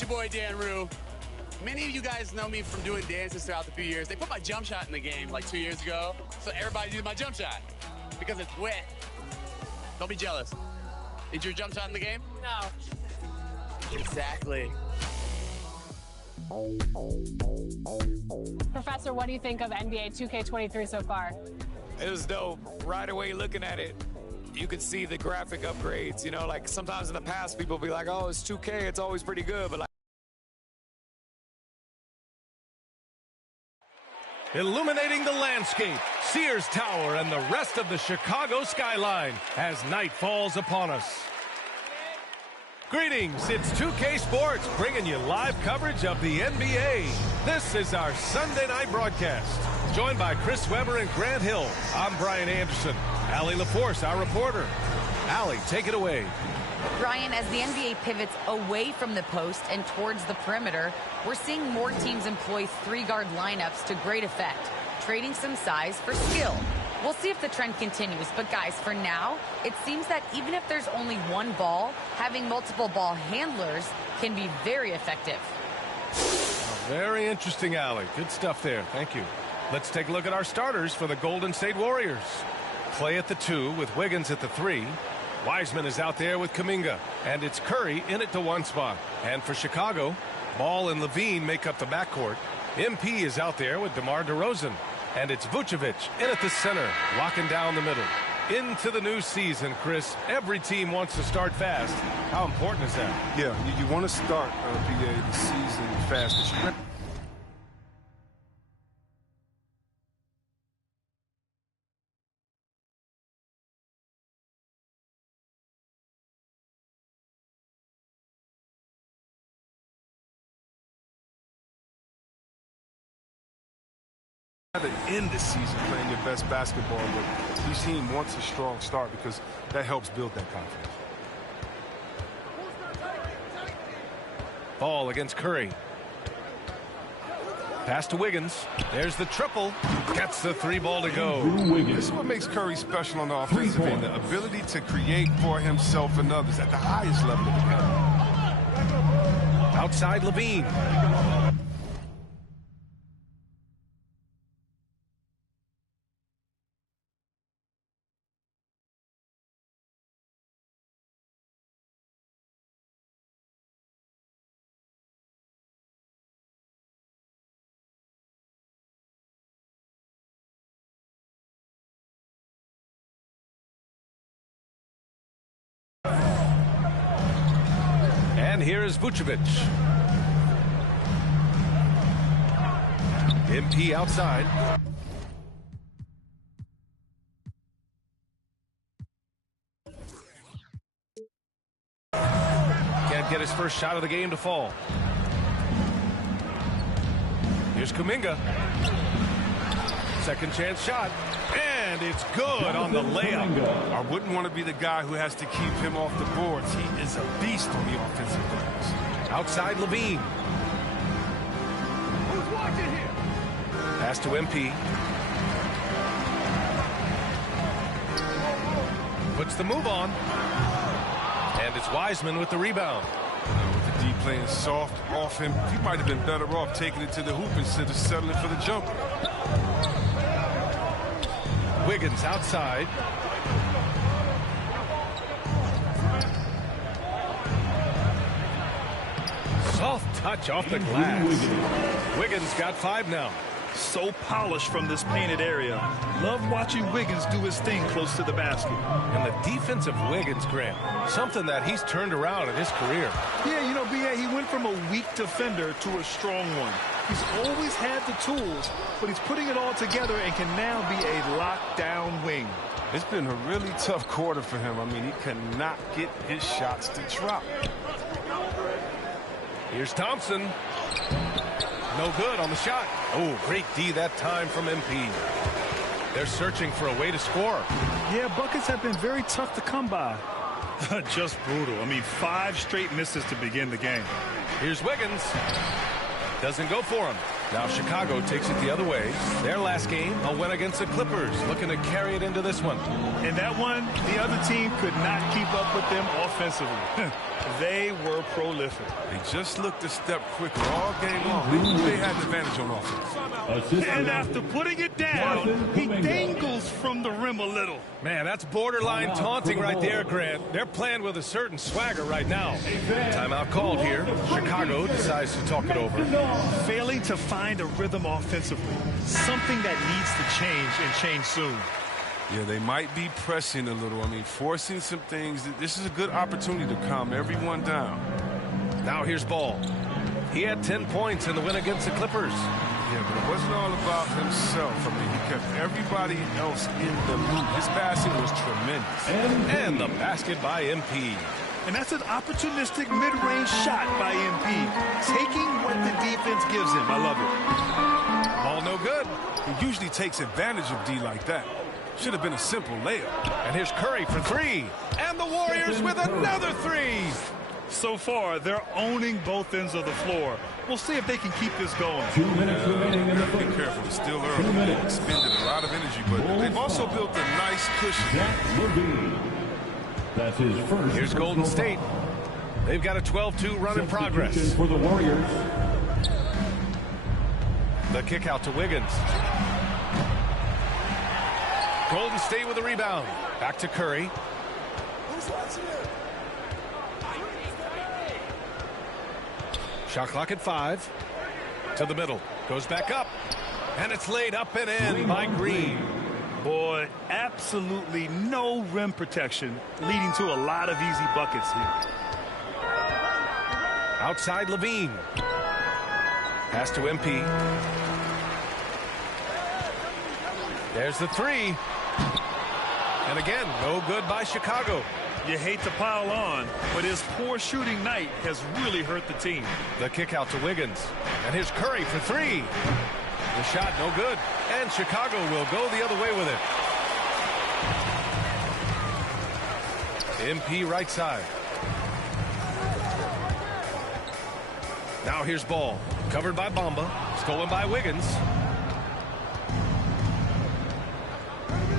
It's your boy, Dan Rue. Many of you guys know me from doing dances throughout the few years. They put my jump shot in the game like 2 years ago, so everybody uses my jump shot because it's wet. Don't be jealous. Is your jump shot in the game? No. Exactly. Professor, what do you think of NBA 2K23 so far? It was dope. Right away looking at it, you could see the graphic upgrades. You know, like sometimes in the past, people be like, oh, it's 2K, it's always pretty good. But like, illuminating the landscape, Sears Tower, and the rest of the Chicago skyline as night falls upon us. Greetings, it's 2K Sports bringing you live coverage of the NBA. This is our Sunday night broadcast. Joined by Chris Webber and Grant Hill, I'm Brian Anderson. Allie LaForce, our reporter. Allie, take it away. Brian, as the NBA pivots away from the post and towards the perimeter, we're seeing more teams employ three-guard lineups to great effect, trading some size for skill. We'll see if the trend continues, but guys, for now, it seems that even if there's only one ball, having multiple ball handlers can be very effective. Very interesting, Allie. Good stuff there. Thank you. Let's take a look at our starters for the Golden State Warriors. Clay at the 2 with Wiggins at the 3. Wiseman is out there with Kuminga, and it's Curry in at the 1 spot. And for Chicago, Ball and Levine make up the backcourt. MP is out there with DeMar DeRozan, and it's Vucevic in at the center, locking down the middle. Into the new season, Chris, every team wants to start fast. How important is that? Yeah, you want to start the season fast. To end the season playing your best basketball, but each team wants a strong start because that helps build that confidence. Ball against Curry. Pass to Wiggins. There's the triple. Gets the 3 ball to go. This is what makes Curry special on the offensive end, the ability to create for himself and others at the highest level of the game. Outside Levine. And here is Vucevic. MP outside. Can't get his first shot of the game to fall. Here's Kuminga. Second chance shot. And it's good on the layup. I wouldn't want to be the guy who has to keep him off the boards. He is a beast on the offensive glass. Outside Levine. Who's watching here? Pass to MP. Puts the move on. And it's Wiseman with the rebound. With the D playing soft off him, he might have been better off taking it to the hoop instead of settling for the jumper. Wiggins outside. Soft touch off the glass. Wiggins got 5 now. So polished from this painted area. Love watching Wiggins do his thing close to the basket. And the defense of Wiggins, Grant, something that he's turned around in his career. Yeah, you know, B.A., he went from a weak defender to a strong one. He's always had the tools, but he's putting it all together and can now be a lockdown wing. It's been a really tough quarter for him. I mean, he cannot get his shots to drop. Here's Thompson. No good on the shot. Oh, great D that time from MP. They're searching for a way to score. Yeah, buckets have been very tough to come by. Just brutal. I mean, 5 straight misses to begin the game. Here's Wiggins. Doesn't go for him. Now Chicago takes it the other way. Their last game, a win against the Clippers, looking to carry it into this one. In that one, the other team could not keep up with them offensively. They were prolific. They just looked a step quicker all game long. They knew they had the advantage on offense. And after putting it down, he dangles from the rim a little. Man, that's borderline taunting right there, Grant. They're playing with a certain swagger right now. Timeout called here. Chicago decides to talk it over. Failing to find a rhythm offensively. Something that needs to change and change soon. Yeah, they might be pressing a little. I mean, forcing some things. This is a good opportunity to calm everyone down. Now here's Ball. He had 10 points in the win against the Clippers. Yeah, but it wasn't all about himself. I mean, he kept everybody else in the loop. His passing was tremendous. And the basket by MP. And that's an opportunistic mid-range shot by MP. Taking what the defense gives him. I love it. Ball no good. He usually takes advantage of D like that. Should have been a simple layup. And here's Curry for three. And the Warriors with another three. So far, they're owning both ends of the floor. We'll see if they can keep this going. 2 minutes remaining in the Be first. careful. It's still early. They expended a lot of energy, but they've also built a nice cushion. That's his first. Here's Golden State. They've got a 12-2 run in progress. For the Warriors. The kick out to Wiggins. Golden State with a rebound. Back to Curry. Shot clock at 5. To the middle. Goes back up. And it's laid up and in by Green. Boy, absolutely no rim protection, leading to a lot of easy buckets here. Outside Levine. Pass to MP. There's the three. And again, no good by Chicago. You hate to pile on, but his poor shooting night has really hurt the team. The kick out to Wiggins. And here's Curry for three. The shot no good. And Chicago will go the other way with it. MP right side. Now here's Ball. Covered by Bamba. Stolen by Wiggins.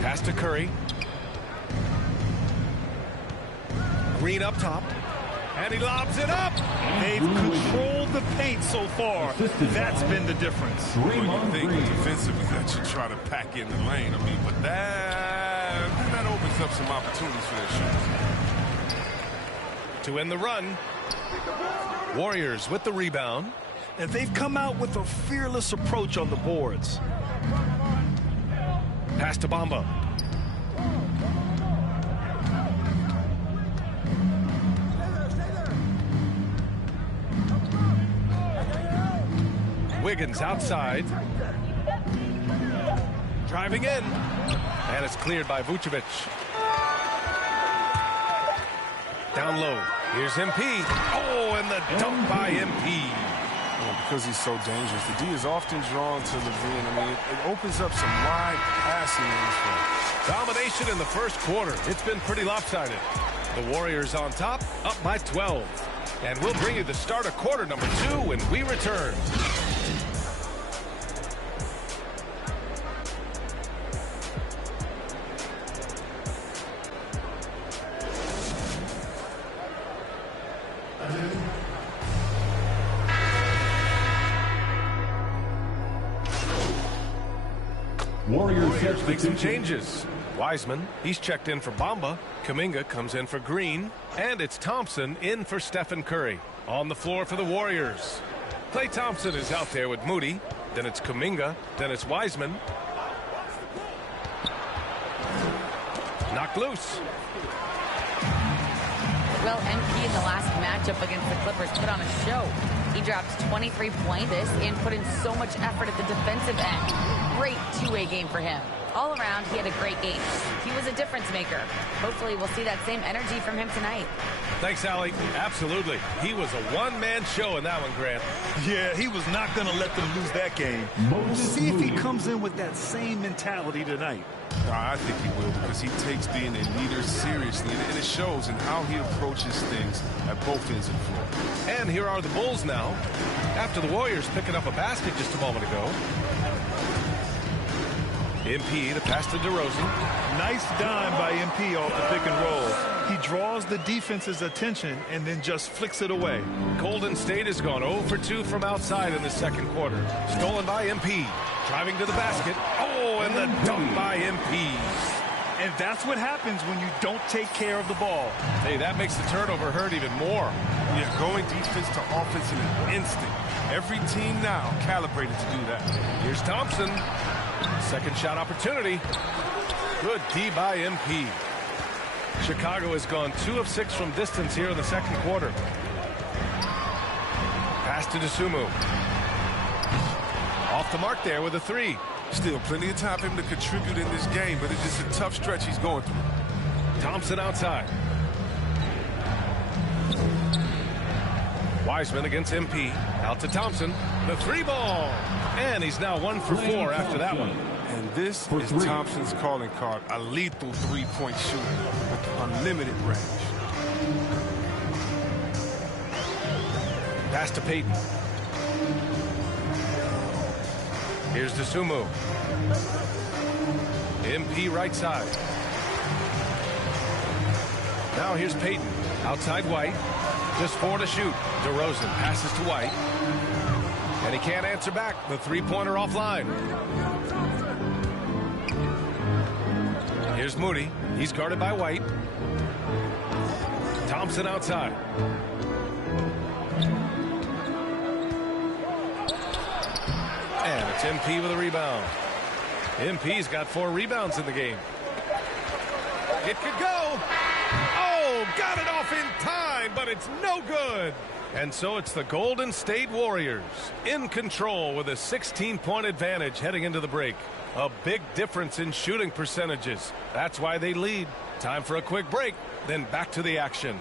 Pass to Curry. Green up top. And he lobs it up. They've controlled the paint so far. That's been the difference. Well, you think defensively that you try to pack in the lane. I mean, but that opens up some opportunities for their shooters. To end the run. Warriors with the rebound. And they've come out with a fearless approach on the boards. Pass to Bamba. Wiggins outside. Driving in. And it's cleared by Vucevic. Down low. Here's MP. Oh, and the dunk by MP. Well, because he's so dangerous, the D is often drawn to Levine. I mean, it opens up some wide passing lanes for him. Domination in the first quarter. It's been pretty lopsided. The Warriors on top, up by 12. And we'll bring you the start of quarter number 2 when we return. Warriors make some changes. Wiseman, he's checked in for Bamba. Kuminga comes in for Green. And it's Thompson in for Stephen Curry. On the floor for the Warriors. Klay Thompson is out there with Moody. Then it's Kuminga. Then it's Wiseman. Knocked loose. Well, MP in the last matchup against the Clippers put on a show. He dropped 23 points and put in so much effort at the defensive end. Great two-way game for him. All around, he had a great game. He was a difference maker. Hopefully, we'll see that same energy from him tonight. Thanks, Allie. Absolutely. He was a one-man show in that one, Grant. Yeah, he was not going to let them lose that game. We'll see if he comes in with that same mentality tonight. I think he will, because he takes being a leader seriously, and it shows in how he approaches things at both ends of the floor. And here are the Bulls now, after the Warriors picking up a basket just a moment ago. MP, the pass to DeRozan. Nice dime by MP off the pick and roll. He draws the defense's attention and then just flicks it away. Golden State has gone 0 for 2 from outside in the second quarter. Stolen by MP. Driving to the basket. Oh, and the dunk by MP. And that's what happens when you don't take care of the ball. Hey, that makes the turnover hurt even more. Yeah, going defense to offense in an instant. Every team now calibrated to do that. Here's Thompson. Second shot opportunity. Good D by MP. Chicago has gone 2 of 6 from distance here in the second quarter. Pass to Dosunmu. Off the mark there with a 3. Still plenty of time for him to contribute in this game, but it's just a tough stretch he's going through. Thompson outside. Wiseman against MP. Out to Thompson. The 3 ball. And he's now 1 for 4 after that one. And this is Thompson's calling card. A lethal three-point shooter with unlimited range. Pass to Payton. Here's Dosunmu. MP right side. Now here's Payton. Outside White. Just 4 to shoot. DeRozan passes to White. And he can't answer back. The three-pointer offline. Here's Moody. He's guarded by White. Thompson outside. And it's MP with a rebound. MP's got 4 rebounds in the game. It could go. Oh, got it off in time, but it's no good. And so it's the Golden State Warriors in control with a 16-point advantage heading into the break. A big difference in shooting percentages. That's why they lead. Time for a quick break, then back to the action.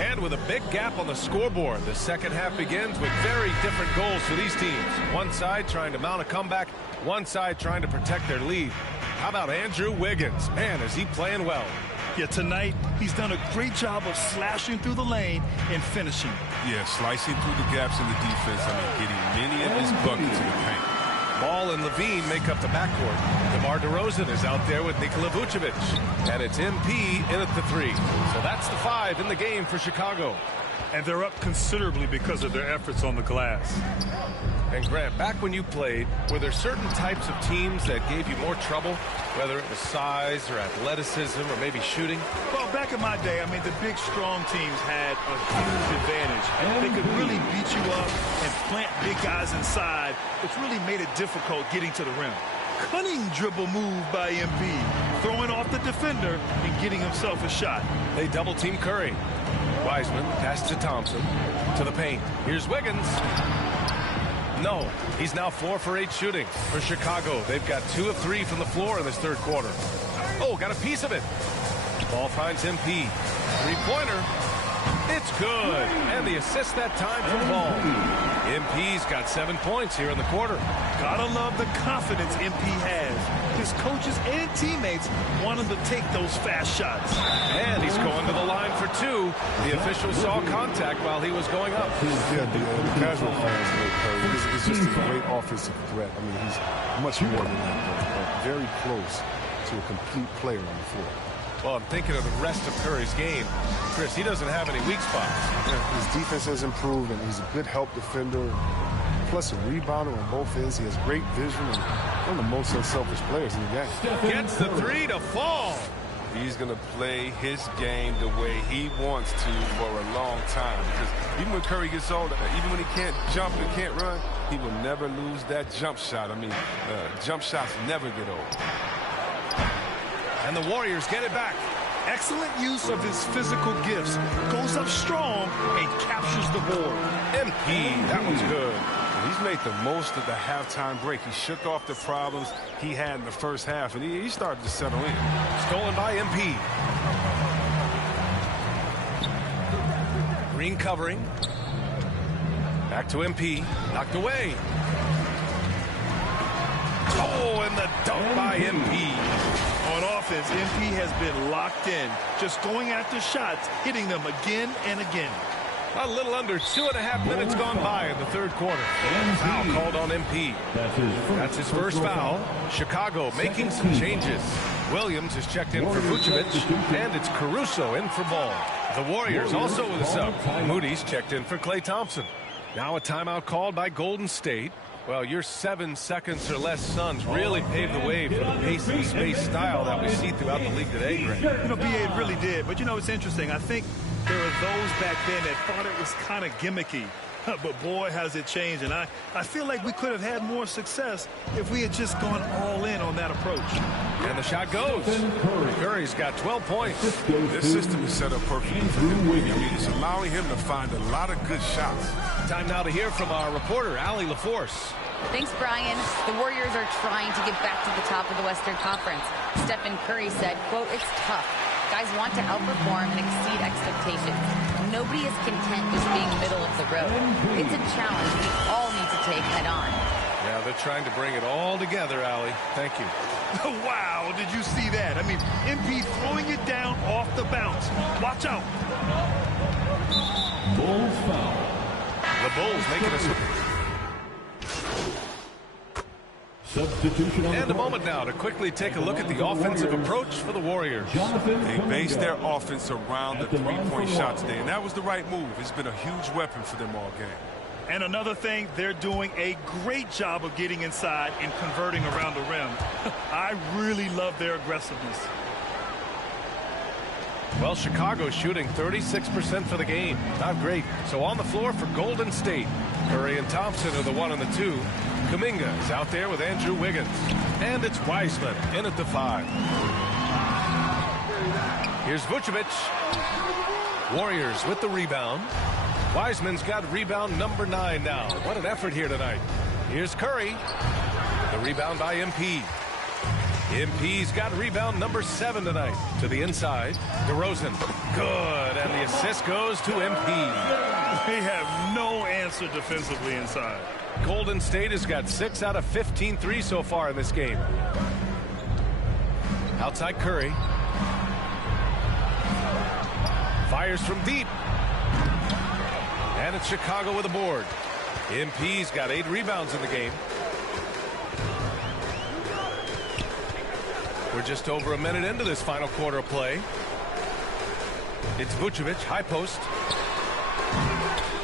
And with a big gap on the scoreboard, the second half begins with very different goals for these teams. One side trying to mount a comeback, one side trying to protect their lead. How about Andrew Wiggins? Man, is he playing well. Yeah, tonight he's done a great job of slashing through the lane and finishing. Yeah, slicing through the gaps in the defense. I mean, getting many of his buckets in the paint. Ball and Levine make up the backcourt. DeMar DeRozan is out there with Nikola Vucevic. And it's MP in at the 3. So that's the 5 in the game for Chicago. And they're up considerably because of their efforts on the glass. And Grant, back when you played, were there certain types of teams that gave you more trouble, whether it was size or athleticism or maybe shooting? Well, back in my day, I mean, the big, strong teams had a huge advantage. They could really beat you up and plant big guys inside, which really made it difficult getting to the rim. Cunning dribble move by MP, throwing off the defender and getting himself a shot. They double-team Curry. Wiseman passes to Thompson. To the paint. Here's Wiggins. No, he's now 4 for 8 shooting. For Chicago, they've got 2 of 3 from the floor in this third quarter. Oh, got a piece of it. Ball finds MP. Three-pointer. It's good. And the assist that time from Ball. MP's got 7 points here in the quarter. Gotta love the confidence MP has. His coaches and teammates want him to take those fast shots. And he's going to the line for 2. The official saw contact while he was going up. Yeah, the casual fans know Curry. He's just a great offensive threat. I mean, he's much more than that, but very close to a complete player on the floor. Well, I'm thinking of the rest of Curry's game. Chris, he doesn't have any weak spots. Yeah, his defense has improved, and he's a good help defender, plus a rebounder on both ends. He has great vision and one of the most unselfish players in the game. Gets the 3 to fall. He's going to play his game the way he wants to for a long time. Because even when Curry gets older, even when he can't jump and can't run, he will never lose that jump shot. I mean, jump shots never get old. And the Warriors get it back. Excellent use of his physical gifts. Goes up strong and captures the board. MP, that one's good. He's made the most of the halftime break. He shook off the problems he had in the first half, and he started to settle in. Stolen by MP. Green covering. Back to MP. Knocked away. Oh, and the dunk by MP. On offense, MP has been locked in, just going after shots, hitting them again and again. A little under 2.5 minutes gone by in the third quarter. Foul called on MP. That's his first foul. Chicago making some changes. Williams is checked in for Vucevic, and it's Caruso in for Ball. The Warriors also with a sub. Moody's checked in for Klay Thompson. Now a timeout called by Golden State. Well, your 7 seconds or less Suns really paved the way for the pace and space style that we see throughout the league today, Greg. You know, BA, it really did. But, you know, it's interesting. I think there were those back then that thought it was kind of gimmicky. But, boy, has it changed. And I feel like we could have had more success if we had just gone all in on that approach. And the shot goes. Curry's got 12 points. This system is set up perfectly for him. I mean, it's allowing him to find a lot of good shots. Time now to hear from our reporter, Allie LaForce. Thanks, Brian. The Warriors are trying to get back to the top of the Western Conference. Stephen Curry said, quote, "It's tough. Guys want to outperform and exceed expectations. Nobody is content just being middle of the road. It's a challenge we all need to take head on." Yeah, they're trying to bring it all together, Allie. Thank you. Wow, did you see that? I mean, MP throwing it down off the bounce. Watch out. Bulls foul. The Bulls making a Substitution on and a moment now to quickly take a look at the offensive approach for the Warriors. They based their offense around the three-point shot today, and that was the right move. It's been a huge weapon for them all game. And another thing, they're doing a great job of getting inside and converting around the rim. I really love their aggressiveness. Well, Chicago's shooting 36% for the game. Not great. So on the floor for Golden State, Curry and Thompson are the 1 and the 2. Kuminga is out there with Andrew Wiggins. And it's Wiseman in at the 5. Here's Vucevic. Warriors with the rebound. Wiseman's got rebound number 9 now. What an effort here tonight. Here's Curry. The rebound by MP. MP's got rebound number 7 tonight. To the inside. DeRozan. Good. And the assist goes to MP. They have no answer defensively inside. Golden State has got 6 out of 15 threes so far in this game. Outside Curry. Fires from deep. And it's Chicago with a board. MP's got 8 rebounds in the game. We're just over a minute into this final quarter of play. It's Vucevic, high post.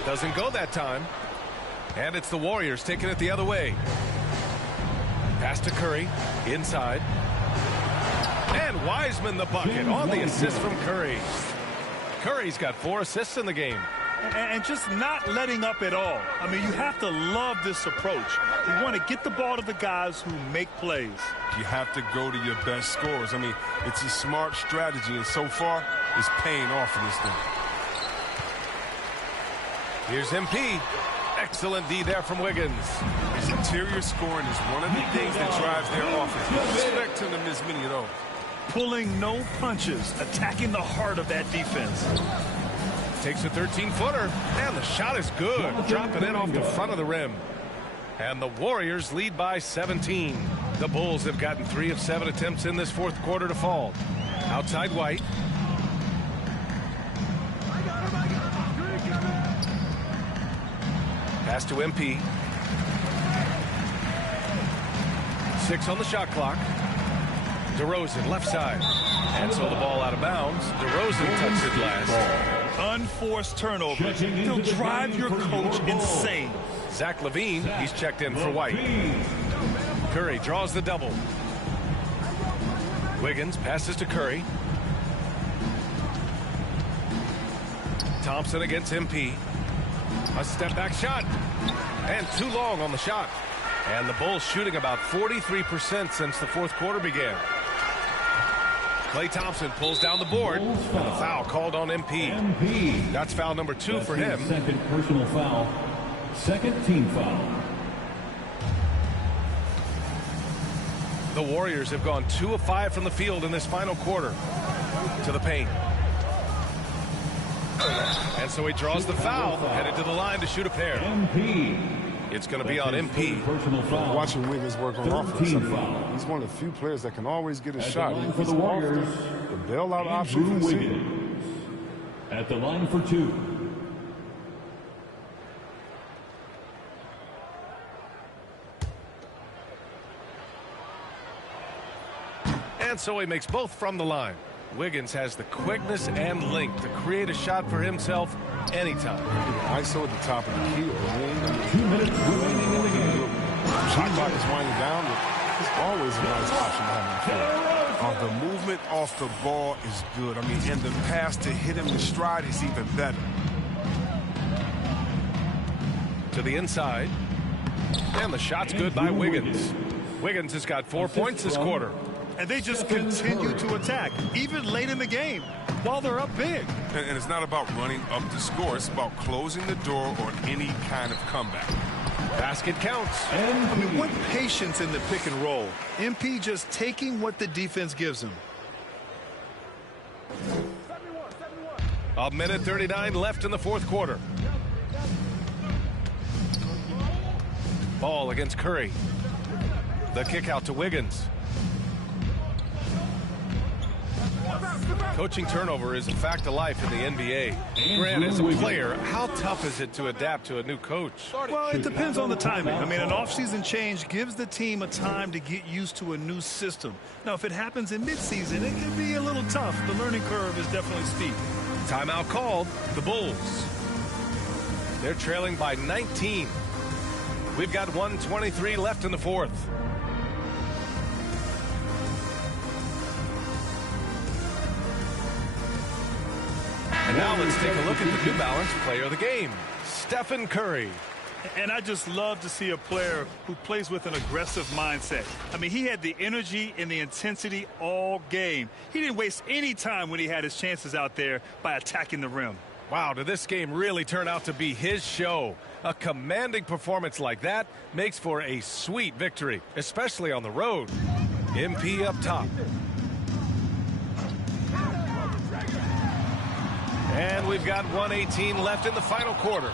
Doesn't go that time. And it's the Warriors taking it the other way. Pass to Curry, inside. And Wiseman the bucket on the assist from Curry. Curry's got 4 assists in the game. And just not letting up at all. I mean, you have to love this approach. You want to get the ball to the guys who make plays. You have to go to your best scorers. I mean, it's a smart strategy, and so far, it's paying off in this thing. Here's MP. Excellent D there from Wiggins. His interior scoring is one of the things that drives their offense. You expect him to miss many of those. Pulling no punches, attacking the heart of that defense. Takes a 13-footer, and the shot is good. Dropping in off the front of the rim. And the Warriors lead by 17. The Bulls have gotten 3 of 7 attempts in this fourth quarter to fall. Outside White. Pass to MP. 6 on the shot clock. DeRozan, left side. And so the ball out of bounds. DeRozan touched it last. Unforced turnovers. They'll drive your coach insane. Zach LaVine, he's checked in for White. Curry draws the double. Wiggins passes to Curry. Thompson against MP. A step back shot. And too long on the shot. And the Bulls shooting about 43% since the fourth quarter began. Klay Thompson pulls down the board. And a foul called on MP. That's foul number 2 for him. Second personal foul. Second team foul. The Warriors have gone 2 of 5 from the field in this final quarter. To the paint. And so he draws the foul, headed to the line to shoot a pair. MP. It's going to be on MP. Personal foul. Watching Wiggins work on offense, I mean, he's one of the few players that can always get a shot. Line for He's the Warriors, the bailout option for the team. Wiggins. At the line for 2. And so he makes both from the line. Wiggins has the quickness and length to create a shot for himself anytime. ISO at the top of the key. 2 minutes remaining in the game. Shot clock is winding down. It's always a nice option to have in the field. The movement off the ball is good. I mean, and the pass to hit him in stride is even better. To the inside. And the shot's good by Wiggins. Wiggins has got 4 points this quarter. And they just continue to attack, even late in the game, while they're up big. And it's not about running up the score. It's about closing the door on any kind of comeback. Basket counts. I mean, what patience in the pick and roll. MP just taking what the defense gives him. A minute 39 left in the fourth quarter. Ball against Curry. The kick out to Wiggins. Coaching turnover is a fact of life in the NBA. Grant, as a player, how tough is it to adapt to a new coach? Well, it depends on the timing. I mean, an offseason change gives the team a time to get used to a new system. Now, if it happens in midseason, it can be a little tough. The learning curve is definitely steep. Timeout called. The Bulls. They're trailing by 19. We've got 1:23 left in the fourth. And now let's take a look at the New Balance player of the game, Stephen Curry. And I just love to see a player who plays with an aggressive mindset. I mean, he had the energy and the intensity all game. He didn't waste any time when he had his chances out there by attacking the rim. Wow, did this game really turn out to be his show? A commanding performance like that makes for a sweet victory, especially on the road. MP up top. And we've got 1:18 left in the final quarter.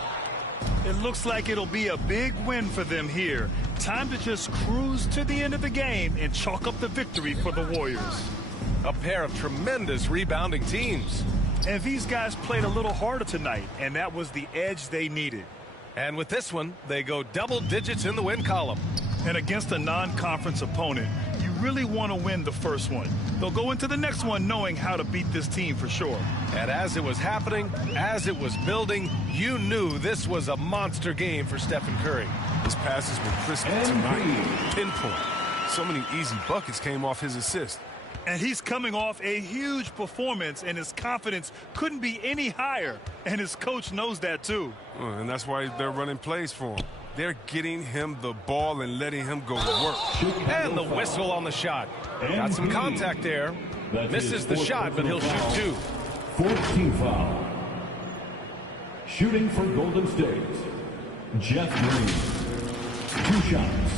It looks like it'll be a big win for them here. Time to just cruise to the end of the game and chalk up the victory for the Warriors. A pair of tremendous rebounding teams. And these guys played a little harder tonight, and that was the edge they needed. And with this one, they go double digits in the win column. And against a non-conference opponent, you really want to win the first one. They'll go into the next one knowing how to beat this team for sure. And as it was happening, as it was building, you knew this was a monster game for Stephen Curry. His passes were crisp tonight. Pinpoint. So many easy buckets came off his assist. And he's coming off a huge performance, and his confidence couldn't be any higher. And his coach knows that, too. And that's why they're running plays for him. They're getting him the ball and letting him go to work. And the whistle on the shot. Got some contact there. Misses the shot, but he'll shoot two. 14th foul. Shooting for Golden State, Jeff Green. 2 shots.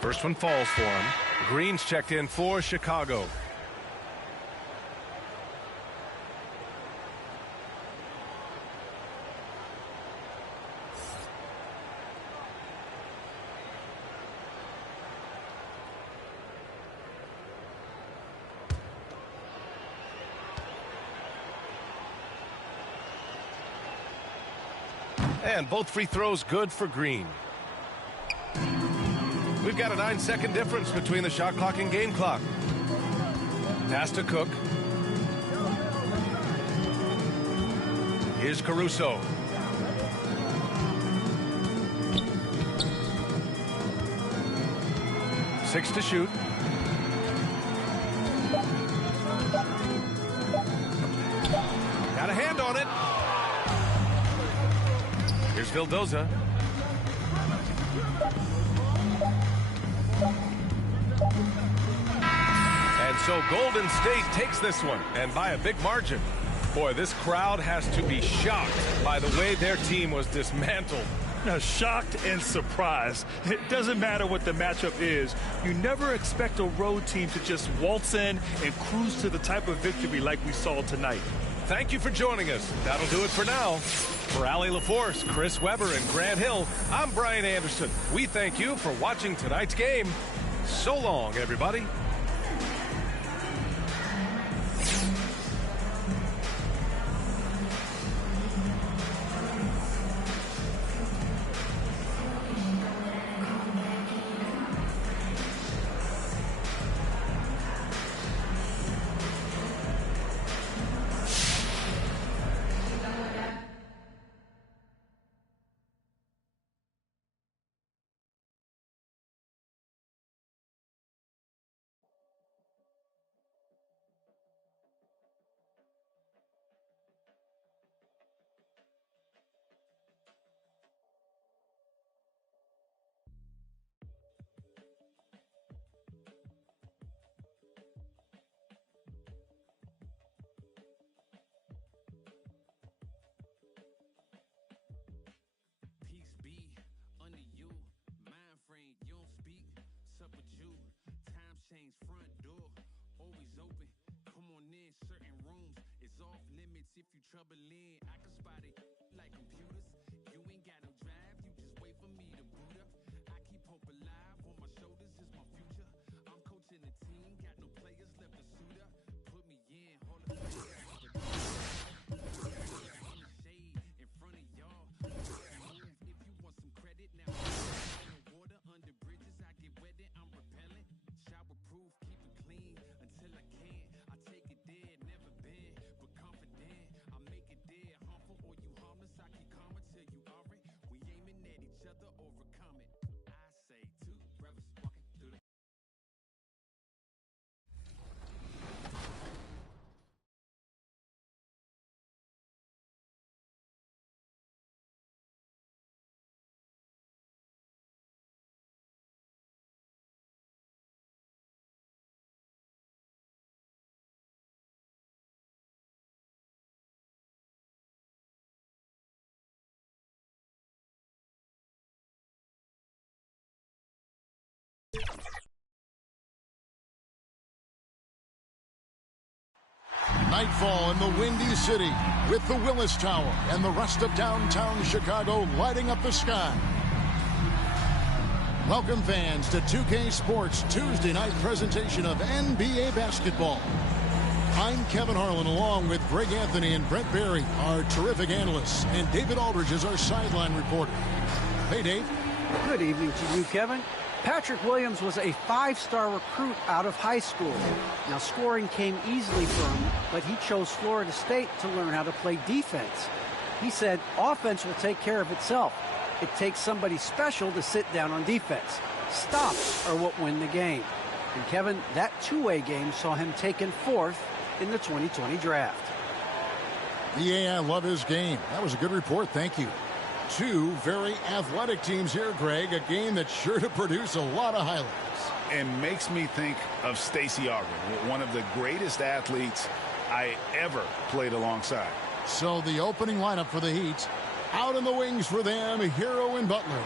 First one falls for him. Green's checked in for Chicago. And both free throws good for Green. We've got a 9-second difference between the shot clock and game clock. Pass to Cook. Here's Caruso. Six to shoot. Vildoza. And so Golden State takes this one, and by a big margin. Boy, this crowd has to be shocked by the way their team was dismantled. Now, shocked and surprised. It doesn't matter what the matchup is. You never expect a road team to just waltz in and cruise to the type of victory like we saw tonight. Thank you for joining us. That'll do it for now. For Allie LaForce, Chris Webber, and Grant Hill, I'm Brian Anderson. We thank you for watching tonight's game. So long, everybody. Front door always open. Come on in, certain rooms is off limits. If you trouble in, I can spot it like computers. You ain't got no drive, you just wait for me to boot up. I keep hope alive, on my shoulders is my future. I'm coaching the team, got no players left to suit up. Put me in, Hall of Fame. In the shade, in front of y'all. Move if you want some credit. Now water under bridges, I get wetted, I'm repellent. Shower proof, keep it clean until I can. I take it there, never been, but confident. I make it there, harmful or you harmless. I keep calm until you aren't. We aiming at each other, overcome it. I say two brothers walking through the Nightfall in the Windy City with the Willis Tower and the rest of downtown Chicago lighting up the sky. Welcome fans to 2K Sports Tuesday night presentation of NBA basketball. I'm Kevin Harlan along with Greg Anthony and Brent Barry, our terrific analysts, and David Aldridge is our sideline reporter. Hey, Dave. Good evening to you, Kevin. Patrick Williams was a five-star recruit out of high school. Now, scoring came easily for him, but he chose Florida State to learn how to play defense. He said, offense will take care of itself. It takes somebody special to sit down on defense. Stops are what win the game. And, Kevin, that two-way game saw him taken fourth in the 2020 draft. Yeah, I love his game. That was a good report. Thank you. Two very athletic teams here, Greg. A game that's sure to produce a lot of highlights. And makes me think of Stacey Augmon, one of the greatest athletes I ever played alongside. So the opening lineup for the Heat. Out in the wings for them, Hero and Butler.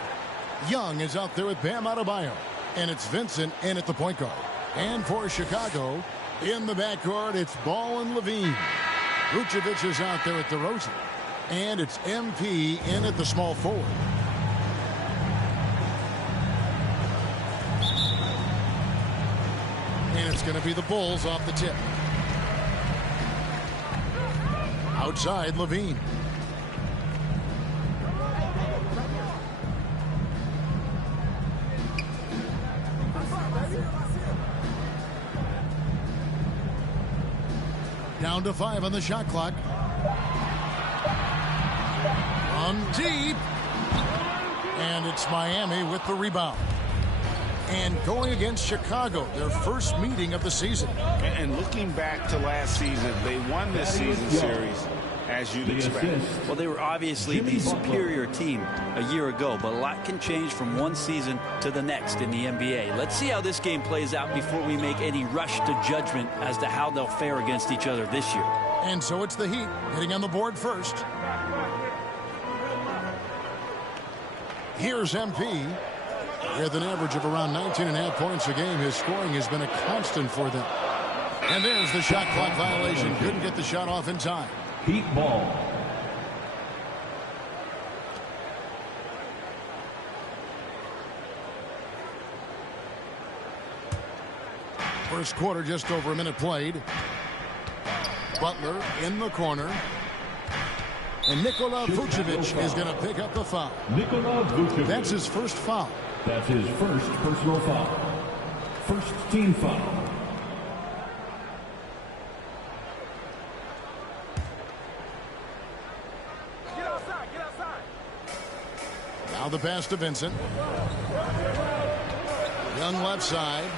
Young is out there with Bam Adebayo. And it's Vincent in at the point guard. And for Chicago, in the backcourt, it's Ball and Levine. Vucevic is out there with DeRozan. And it's MP in at the small forward. And it's going to be the Bulls off the tip. Outside, Levine. Down to 5 on the shot clock. From deep. And it's Miami with the rebound. And going against Chicago, their first meeting of the season. And looking back to last season, they won this season series as you'd expect. Well, they were obviously the superior team a year ago, but a lot can change from one season to the next in the NBA. Let's see how this game plays out before we make any rush to judgment as to how they'll fare against each other this year. And so it's the Heat getting on the board first. Here's MP. With an average of around 19.5 points a game, his scoring has been a constant for them. And there's the shot clock violation. Couldn't get the shot off in time. Heat ball. First quarter, just over a minute played. Butler in the corner. And Nikola Vucevic is going to pick up the foul. Nikola Vucevic. That's his first foul. That's his first personal foul. First team foul. Now the pass to Vincent. Young left side.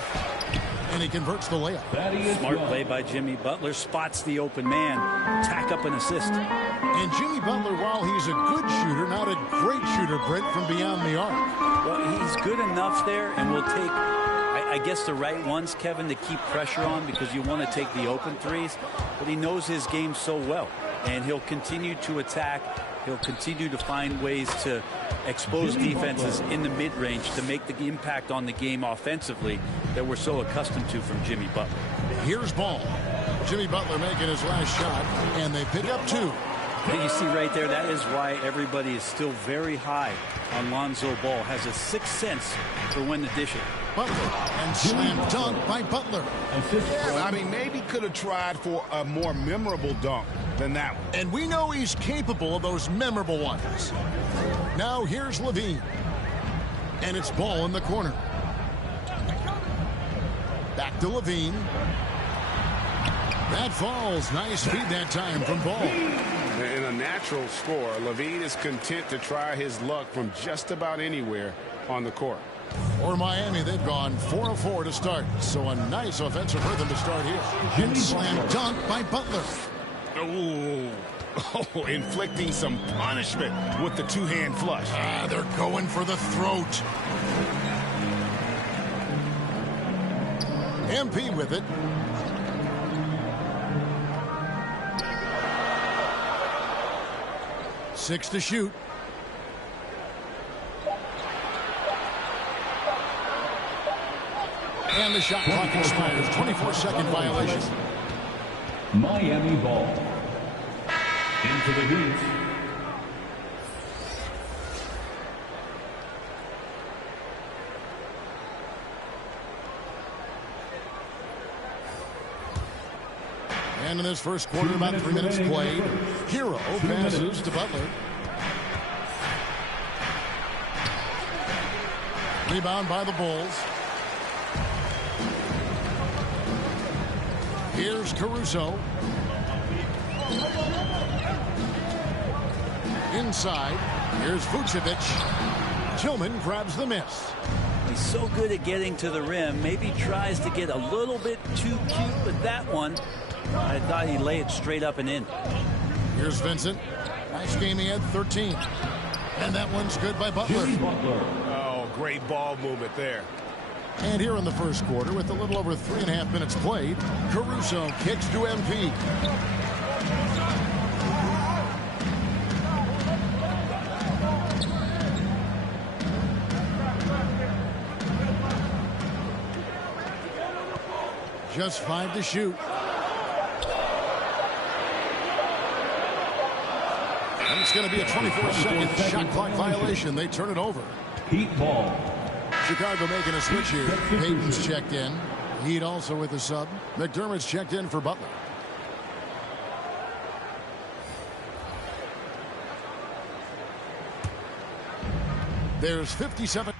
And he converts the layup. Smart play by Jimmy Butler. Spots the open man. Tack up an assist. And Jimmy Butler, while he's a good shooter, not a great shooter, Brent, from beyond the arc. Well, he's good enough there, and will take, I guess, the right ones, Kevin, to keep pressure on, because you want to take the open threes. But he knows his game so well, and he'll continue to attack. He'll continue to find ways to expose defenses in the mid-range to make the impact on the game offensively that we're so accustomed to from Jimmy Butler. Here's Ball. Jimmy Butler making his last shot, and they pick up two. And you see right there, that is why everybody is still very high on Lonzo Ball. Has a sixth sense for when to dish it. Butler, and slam dunk by Butler. Yeah, I mean, maybe could have tried for a more memorable dunk than that one. And we know he's capable of those memorable ones. Now here's Levine. And it's Ball in the corner. Back to Levine. That falls. Nice feed that time from Ball. In a natural score, Levine is content to try his luck from just about anywhere on the court. For Miami, they've gone 4 of 4 to start. So a nice offensive rhythm to start here. And slam dunk by Butler. Oh, inflicting some punishment with the two-hand flush. They're going for the throat. MP with it. Six to shoot. And the shot clock expires. 24-second violation. Miami ball. Into the Heat. And in this first quarter, about 3 minutes played. Hero passes to Butler. Rebound by the Bulls. Here's Caruso. Inside. Here's Vucevic. Tillman grabs the miss. He's so good at getting to the rim. Maybe tries to get a little bit too cute with that one. I thought he'd lay it straight up and in. Here's Vincent. Nice game, he had 13. And that one's good by Butler. Oh, great ball movement there. And here in the first quarter, with a little over 3.5 minutes played, Caruso kicks to MP. Just 5 to shoot. And it's going to be a 24-second shot clock violation. They turn it over. Heat ball. Chicago making a switch here. Payton's checked in. Heat also with a sub. McDermott's checked in for Butler. There's 57.